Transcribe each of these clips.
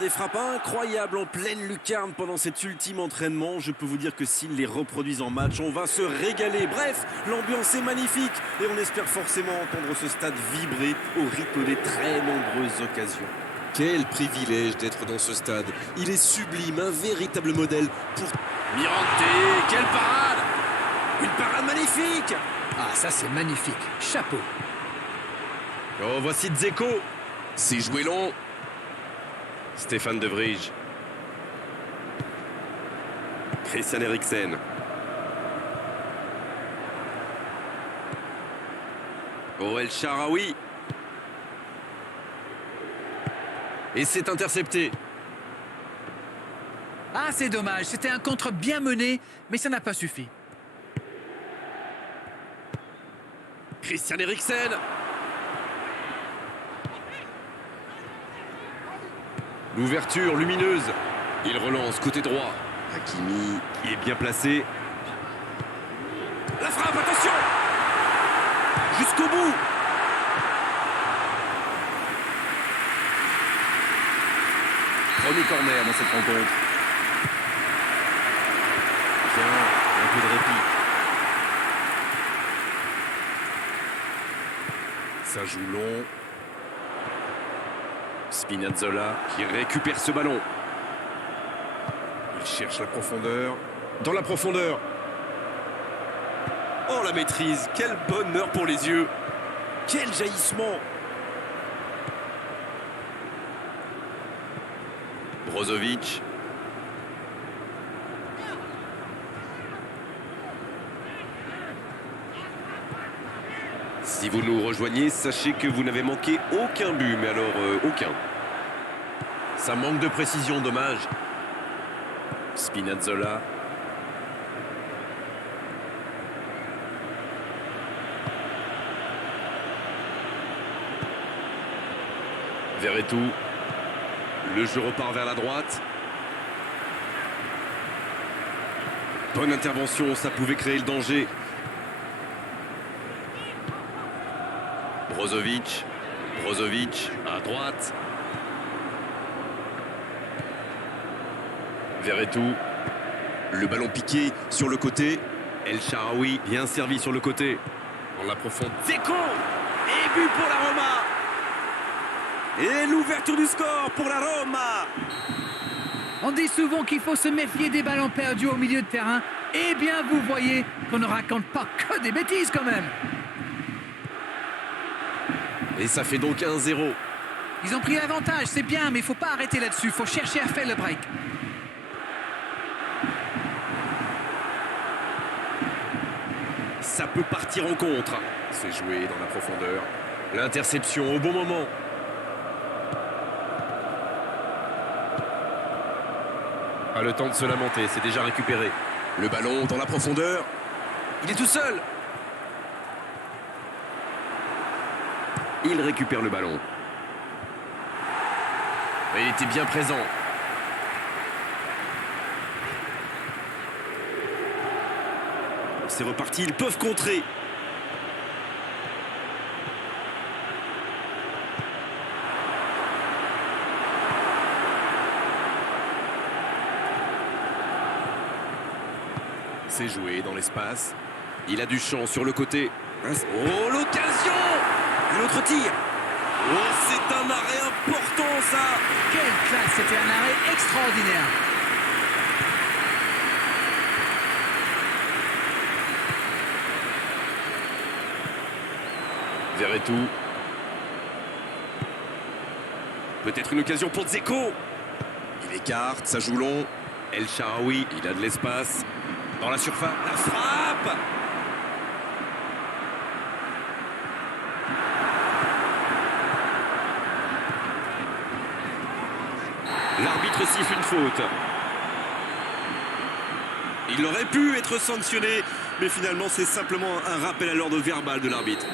Des frappes incroyables en pleine lucarne pendant cet ultime entraînement. Je peux vous dire que s'ils les reproduisent en match, on va se régaler. Bref, l'ambiance est magnifique et on espère forcément entendre ce stade vibrer au rythme des très nombreuses occasions. Quel privilège d'être dans ce stade. Il est sublime, un véritable modèle pour... Mirante, quelle parade! Une parade magnifique! Ah, ça c'est magnifique. Chapeau. Oh, voici Dzeko. C'est joué long. Stéphane De Vrij. Christian Eriksen. Oh, El Shaarawy. Et c'est intercepté. Ah, c'est dommage. C'était un contre bien mené, mais ça n'a pas suffi. Christian Eriksen. L'ouverture lumineuse. Il relance côté droit. Hakimi, il est bien placé. La frappe, attention! Jusqu'au bout. Premier corner dans cette rencontre. Bien, un peu de répit. Ça joue long. Spinazzola qui récupère ce ballon. Il cherche la profondeur. Dans la profondeur. Oh, la maîtrise. Quel bonheur pour les yeux. Quel jaillissement. Brozovic. Si vous nous rejoignez, sachez que vous n'avez manqué aucun but, mais alors aucun. Ça manque de précision, dommage. Spinazzola. Verretou. Le jeu repart vers la droite. Bonne intervention, ça pouvait créer le danger. Brozovic. Brozovic à droite. Verretou. Le ballon piqué sur le côté. El Shaarawy bien servi sur le côté. Dans la profonde. Dzeko. Et but pour la Roma. Et l'ouverture du score pour la Roma. On dit souvent qu'il faut se méfier des ballons perdus au milieu de terrain. Eh bien, vous voyez qu'on ne raconte pas que des bêtises quand même. Et ça fait donc 1-0. Ils ont pris l'avantage, c'est bien, mais il ne faut pas arrêter là-dessus. Il faut chercher à faire le break. Ça peut partir en contre. C'est joué dans la profondeur. L'interception au bon moment. Pas le temps de se lamenter, c'est déjà récupéré. Le ballon dans la profondeur. Il est tout seul. Il récupère le ballon. Et il était bien présent. C'est reparti, ils peuvent contrer. C'est joué dans l'espace. Il a du champ sur le côté. Oh, l'occasion! Un autre tir. Oh, c'est un arrêt important, ça. Quelle classe, c'était un arrêt extraordinaire. Verretou. Peut-être une occasion pour Dzeko. Il écarte, ça joue long. El Shaarawy, il a de l'espace. Dans la surface, la frappe. L'arbitre siffle une faute. Il aurait pu être sanctionné, mais finalement c'est simplement un rappel à l'ordre verbal de l'arbitre.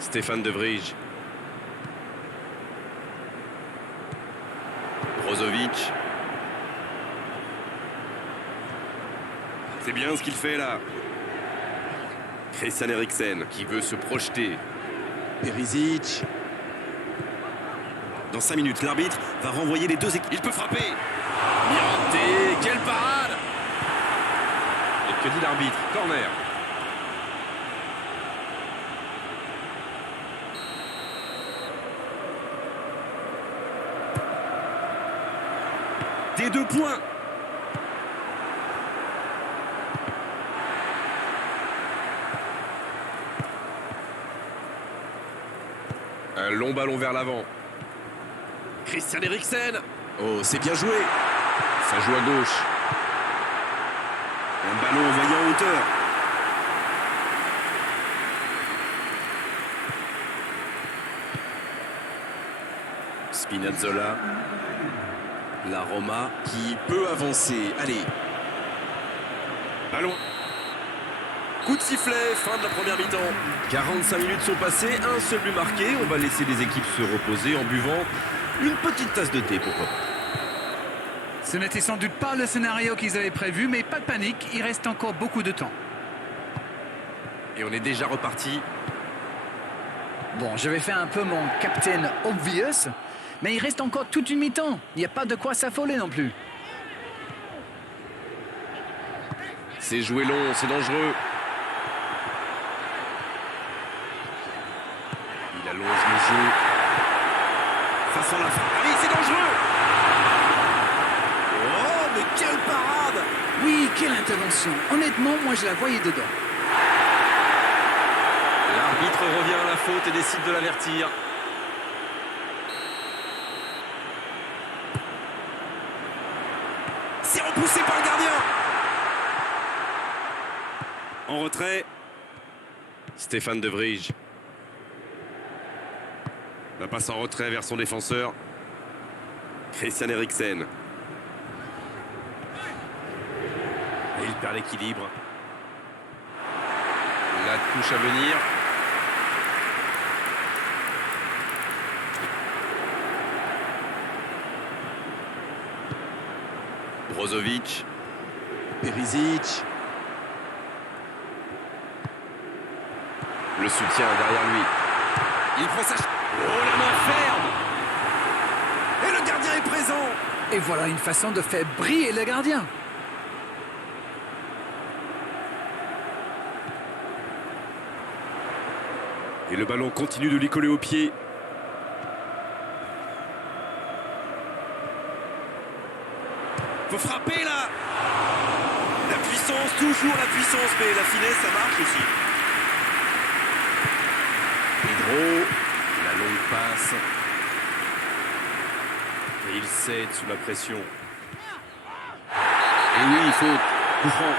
Stéphane De Vrij. Brozovic. C'est bien ce qu'il fait là. Christian Eriksen qui veut se projeter. Perisic. Dans 5 minutes, l'arbitre va renvoyer les deux équipes. Il peut frapper. Miranté, quelle parade! Et que dit l'arbitre? Corner. Des 2 points. Un long ballon vers l'avant. Christian Eriksen. Oh, c'est bien joué. Ça joue à gauche. Un ballon envoyé en hauteur. Spinazzola. La Roma. Qui peut avancer. Allez. Ballon. Coup de sifflet, fin de la première mi-temps. 45 minutes sont passées, un seul but marqué. On va laisser les équipes se reposer en buvant une petite tasse de thé, pourquoi pas. Ce n'était sans doute pas le scénario qu'ils avaient prévu, mais pas de panique, il reste encore beaucoup de temps. Et on est déjà reparti. Bon, je vais faire un peu mon Captain Obvious, mais il reste encore toute une mi-temps. Il n'y a pas de quoi s'affoler non plus. C'est joué long, c'est dangereux. Il allonge le jeu. Ça sent la fin. Allez, c'est dangereux. Oh, mais quelle parade! Oui, quelle intervention. Honnêtement, moi je la voyais dedans. L'arbitre revient à la faute et décide de l'avertir. C'est repoussé par le gardien. En retrait. Stéphane De Vrij. La passe en retrait vers son défenseur. Christian Eriksen. Et il perd l'équilibre. La touche à venir. Brozovic. Perisic. Le soutien derrière lui. Il prend sa... Oh, la main ferme! Et le gardien est présent! Et voilà une façon de faire briller le gardien. Et le ballon continue de lui coller au pied. Faut frapper là! La puissance, toujours la puissance, mais la finesse, ça marche aussi. Pedro, la longue passe. Et il cède sous la pression. Et oui, faute. Coup franc.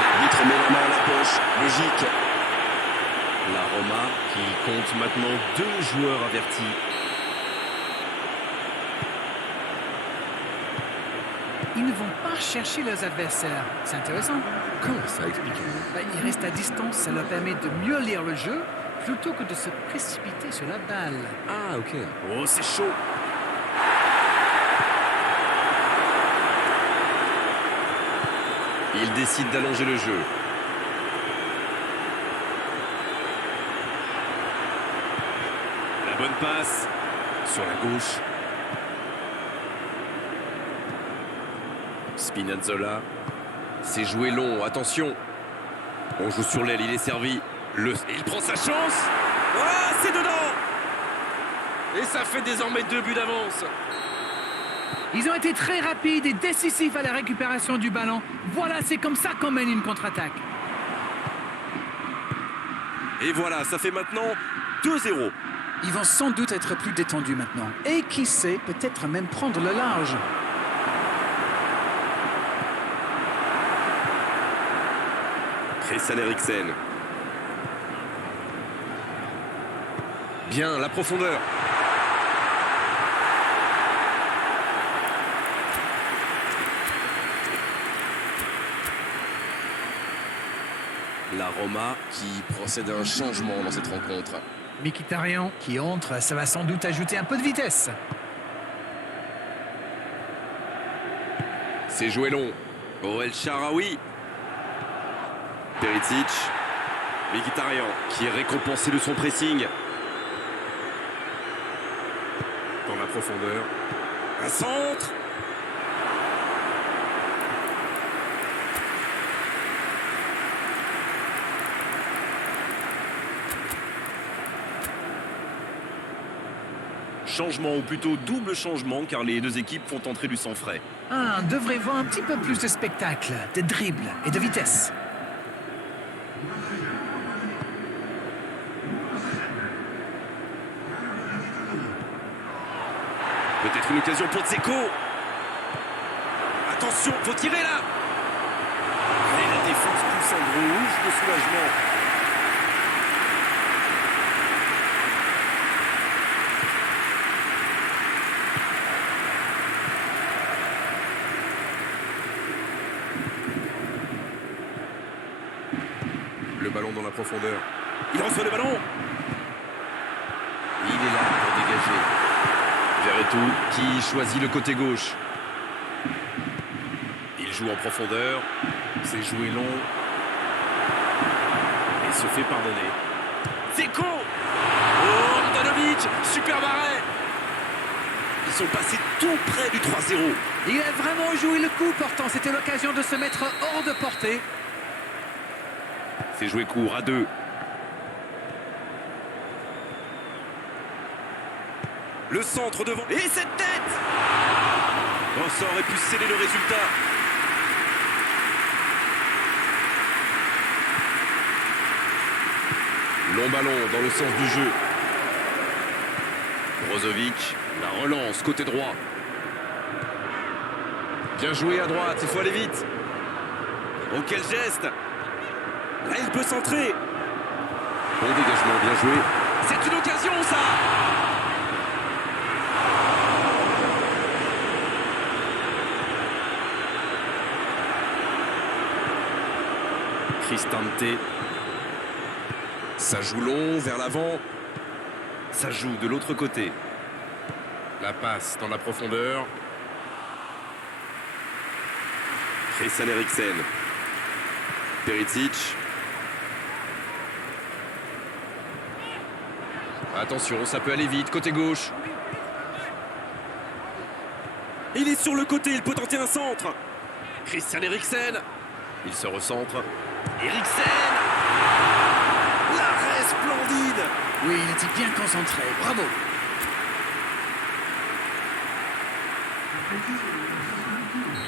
L'arbitre met la main à la poche. Logique. La Roma qui compte maintenant 2 joueurs avertis. Ils ne vont pas chercher leurs adversaires. C'est intéressant. Comment ça explique? Ils restent à distance, ça leur permet de mieux lire le jeu plutôt que de se précipiter sur la balle. Ah, ok. Oh, c'est chaud. Il décide d'allonger le jeu. La bonne passe sur la gauche. Spinazzola. C'est joué long, attention. On joue sur l'aile, il est servi. Il prend sa chance. Ah, c'est dedans. Et ça fait désormais 2 buts d'avance. Ils ont été très rapides et décisifs à la récupération du ballon. Voilà, c'est comme ça qu'on mène une contre-attaque. Et voilà, ça fait maintenant 2-0. Ils vont sans doute être plus détendus maintenant. Et qui sait, peut-être même prendre le large. Christian Eriksen. Bien, la profondeur. La Roma Qui procède à un changement dans cette rencontre. Mkhitaryan qui entre, ça va sans doute ajouter un peu de vitesse. C'est joué long. Oh, El Shaarawy. Perisic. Mkhitaryan qui est récompensé de son pressing. Dans la profondeur. Un centre. Changement, ou plutôt double changement, car les deux équipes font entrer du sang frais. Ah, on devrait voir un petit peu plus de spectacle, de dribble et de vitesse. Peut-être une occasion pour Dzeko. Attention, faut tirer là. Et la défense pousse un gros ouf de soulagement. Le ballon dans la profondeur. Il reçoit le ballon. Il est là pour dégager. Verretou qui choisit le côté gauche. Il joue en profondeur. C'est joué long. Et se fait pardonner. Dzeko. Oh, Andanovic. Super arrêt. Ils sont passés tout près du 3-0. Il a vraiment joué le coup, pourtant c'était l'occasion de se mettre hors de portée. C'est joué court à 2. Le centre devant. Et cette tête. Oh, ça aurait pu sceller le résultat. Long ballon dans le sens du jeu. Brozovic, la relance côté droit. Bien joué à droite, il faut aller vite. Oh, quel geste. Là, il peut centrer. Bon dégagement, bien joué. C'est une occasion, ça. Cristante. Ça joue long, vers l'avant. Ça joue de l'autre côté. La passe dans la profondeur. Christian Eriksen. Perisic. Attention, ça peut aller vite, côté gauche. Il est sur le côté, il peut tenter un centre. Christian Eriksen. Il se recentre. Eriksen. L'arrêt splendide. Oui, il était bien concentré, bravo.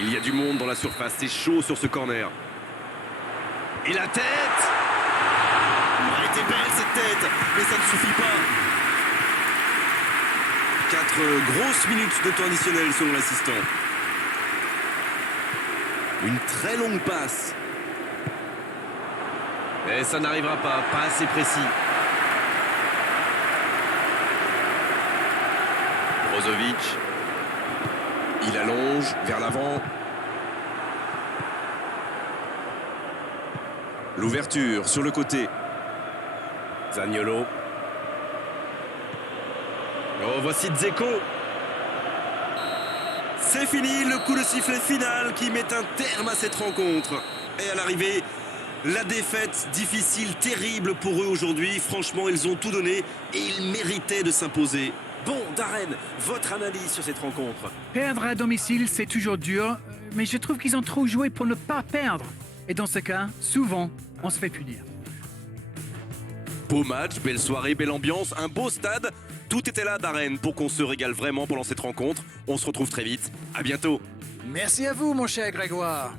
Il y a du monde dans la surface, c'est chaud sur ce corner. Et la tête. Elle était belle cette tête, mais ça ne suffit pas. 4 grosses minutes de temps additionnel selon l'assistant. Une très longue passe. Et ça n'arrivera pas assez précis. Brozovic. Il allonge, vers l'avant. L'ouverture sur le côté. Zaniolo. Oh, voici Dzeko. C'est fini, le coup de sifflet final qui met un terme à cette rencontre. Et à l'arrivée, la défaite difficile, terrible pour eux aujourd'hui. Franchement, ils ont tout donné et ils méritaient de s'imposer. Bon, Darren, votre analyse sur cette rencontre? Perdre à domicile, c'est toujours dur, mais je trouve qu'ils ont trop joué pour ne pas perdre. Et dans ce cas, souvent, on se fait punir. Beau match, belle soirée, belle ambiance, un beau stade. Tout était là, Darren, pour qu'on se régale vraiment pendant cette rencontre. On se retrouve très vite. À bientôt. Merci à vous, mon cher Grégoire.